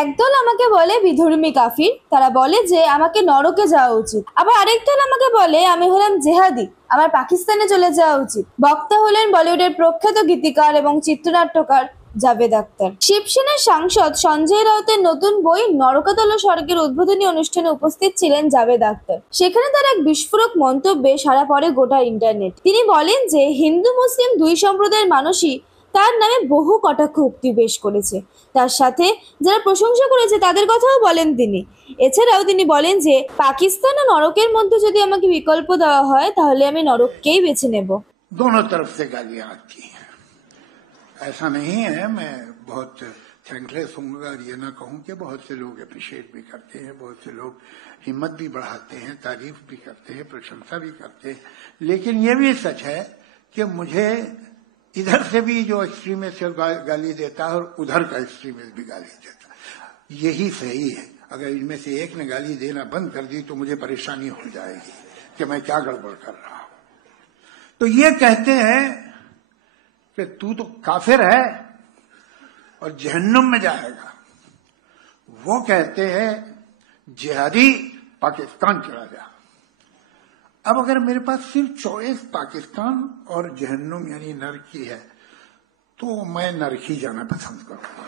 একদল আমাকে বলে বিধর্মী কাফির, তারা বলে যে আমাকে নরকে যাওয়া উচিত। আবার আরেক দল আমাকে বলে আমি হলাম জেহাদি, আমার পাকিস্তানে চলে যাওয়া উচিত। বক্তা হলেন বলিউডের প্রখ্যাত গীতিকার এবং চিত্রনাট্যকার জাভেদ আখতার। শিবসেনার সাংসদ সঞ্জয় রাউতের নতুন বই নরকাতল স্বর্গের উদ্বোধনী অনুষ্ঠানে উপস্থিত ছিলেন জাভেদ আখতার। সেখানে তার এক বিস্ফোরক মন্তব্যে সাড়া পড়ে গোটা ইন্টারনেট। তিনি বলেন যে হিন্দু মুসলিম দুই সম্প্রদায়ের মানুষই তার নামে বহু কটাক্ষ উক্তি পেশ করেছে। তার সাথে যারা প্রশংসা করেছে তাদের কথাও বলেন তিনি। এছাড়াও তিনি বলেন যে পাকিস্তান ও নরকের মধ্যে যদি আমাকে বিকল্প দেওয়া হয় তাহলে আমি নরককেই বেছে নেব। दोनों तरफ से गालियां आती हैं, ऐसा नहीं है। मैं बहुत थैंकलेस हूँगा और ये ना कहूँ कि बहुत से लोग अप्रिशिएट भी करते हैं, बहुत से लोग हिम्मत भी बढ़ाते हैं, तारीफ भी करते हैं, प्रशंसा भी करते हैं। लेकिन ये भी सच है कि मुझे इधर से भी जो एक्सट्रीमिस्ट गाली देता है और उधर का एक्सट्रीमिस्ट भी गाली देता है। यही सही है। अगर इनमें से एक ने गाली देना बंद कर दी तो मुझे परेशानी हो जाएगी कि मैं क्या गड़बड़ कर रहा हूं। तो ये कहते हैं कि तू तो काफिर है और जहन्नुम में जाएगा। वो कहते हैं जिहादी पाकिस्तान चला जा। अब अगर मेरे पास सिर्फ चॉइस पाकिस्तान और जहन्नुम यानी नरक की है तो मैं नरक ही जाना पसंद करूंगा।